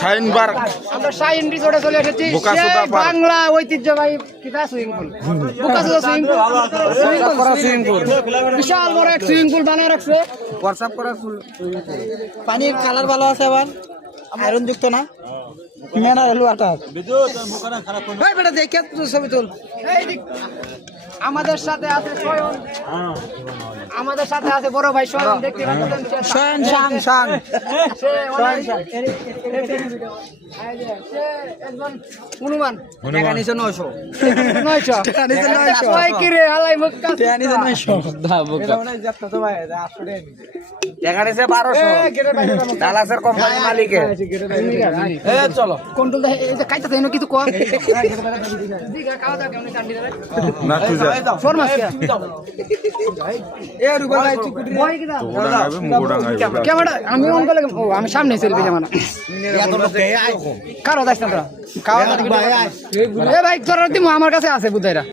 শাইনবার্গ আমরা শাইন রিসোর্টে চলে এসেছি বোকাসোদা পার্ক। বাংলা ঐতিহ্যবাহী কিটা সুইমিং পুল বোকাসোদা সুইমিং পুল বিশাল বড় এক সুইমিং পুল বানায় রাখছে প্রসাব করার ফুল পানির কালার ভালো আছে আবার আয়রন যুক্ত না মিনারেল ওয়াটার ভাই বেটা দেখে ছবি তুল আমাদের সাথে আছে স্বয়ন আমাদের সাথে আছে বড় ভাই স্বয়ন দেখতে পাচ্ছেন শয়ন শান শান সে একজন হনুমান টাকা নিছে 900 900 টাকা নিছে 900 কয় কি রে হালাই মুক্কা টাকা নিছে 900 দা বোকা যাত্রা তো ভাই 800 টাকা নিছে 1200 ডালাসের কোম্পানি মালিকে এ চলো কন্ট্রোল দে এই যে কাইতা দেন কিছু কম দিগা খাওয়া দাও কেমন চান্ডি রে না তুই যা ফরমাস এ রুবেল ভাই চুকুটি বই কি দাও মুগোডাঙ্গাইবে মুগোডাঙ্গাইবে ক্যামেরা আমি অন করলে ও আমি সামনে সেলফি জামানা কারো দাইছ না তোরা খাওয়া দাও এ ভাই তোরা দিমু আমার কাছে আছে বুধাইরা